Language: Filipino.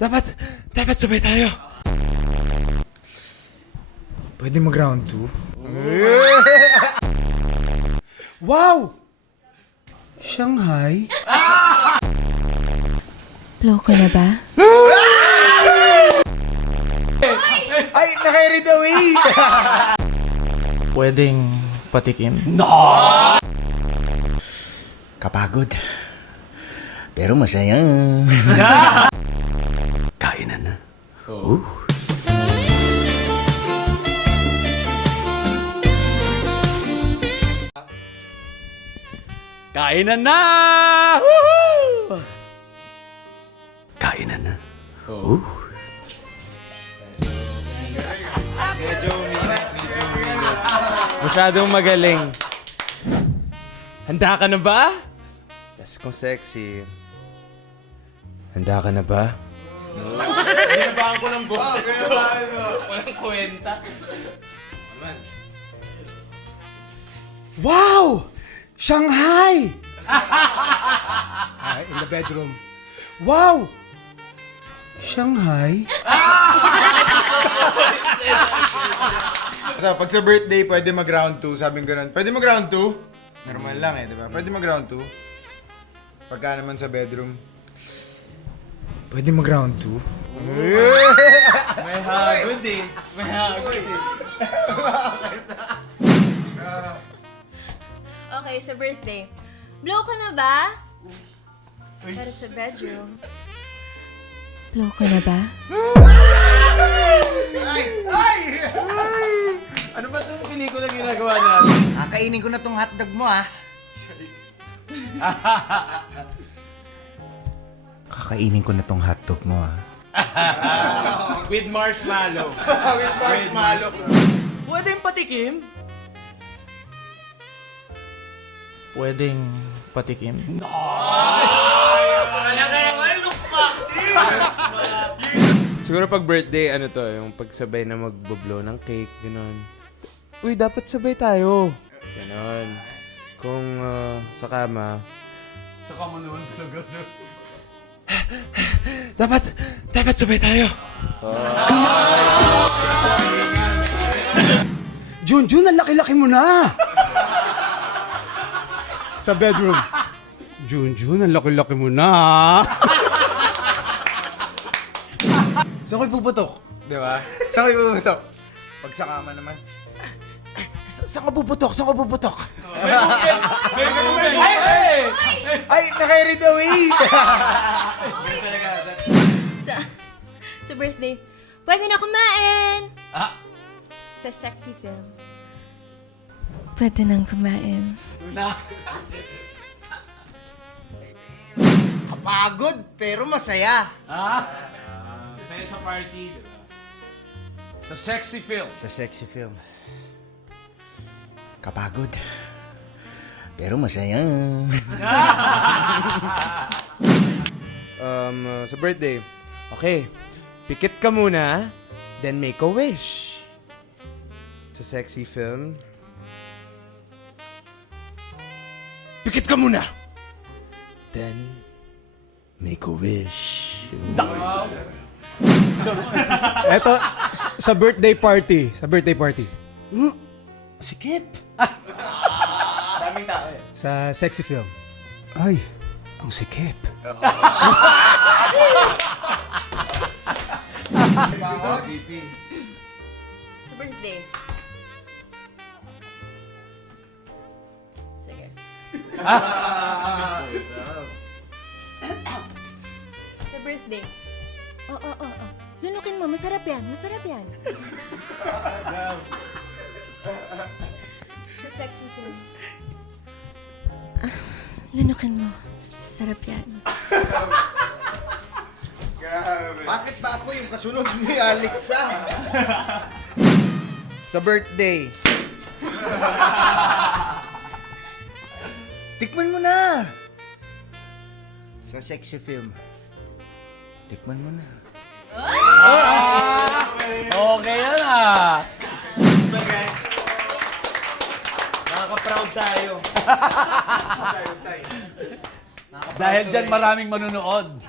Dapat sabay tayo. Pwede mag-round 2? Wow! Shanghai? Blow ka na ba? Ay, naka-read away! Pwedeng patikim? Kapagod. Pero masaya. Kainan na. Kainan na! Woohoo! Kainan na. Masyadong magaling. Handa ka na ba? Yes, kung sexy. Handa ka na ba? Binabahan ko ng boses ko. Walang kwenta. Wow! Shanghai! In the bedroom. Wow! Shanghai? Ito, pag sa birthday, pwede mag-round 2. Sabing ganun. Pwede mag-round 2? Normal lang eh, di ba? Pwede mag-round 2. Pagka naman sa bedroom. Pwede mag-round 2? May hagod eh. May hagod eh. Okay, sa birthday. Blow ka na ba? Pero sa bedroom. Blow ka na ba? Ano ba itong pelikula ginagawa natin? Kainin ko na tong hotdog mo, ah. Kakainin ko na tong hotdog mo, ah. With marshmallow. With marshmallow. Pwedeng patikim? Pwedeng patikim? Siguro pag birthday, ano to, yung pagsabay na magboblow ng cake, gano'n. Uy, dapat sabay tayo. Gano'n. Kung sa kama. Sa kama naman talaga. Dapat sabay tayo. Jun, ang laki-laki mo na! Sa bedroom. Jun, ang laki-laki mo na. Saan ko ipuputok? Di ba? Saan ko ipuputok? Pag sa kama naman. Saan ko puputok? Ay, naka-read away! Sa birthday. Pwede na kumain! Sa sexy film. Pwede nang kumain. Kapagod, pero masaya. Masaya sa party, diba? Sa sexy film. Sa sexy film. Kapagod. Pero masaya. Sa birthday. Okay. Pikit ka muna, then make a wish. Sa sexy film. Pikit ka muna! Then, make a wish. Eto, sa birthday party. Sikip. Daming tao eh. Sa sexy film. Ay, ang sikip. Sa birthday. Sige. Sa birthday. Oo. Lunukin mo, masarap yan. Sa sexy film. Lunukin mo. Sarap yan. Bakit ba ako yung kasunod ni Alexa? Sa birthday. Tikman mo na. Sa sexy film. Tikman mo na. Okay yan ah! Nakaka-proud tayo. Dahil dyan maraming manunood.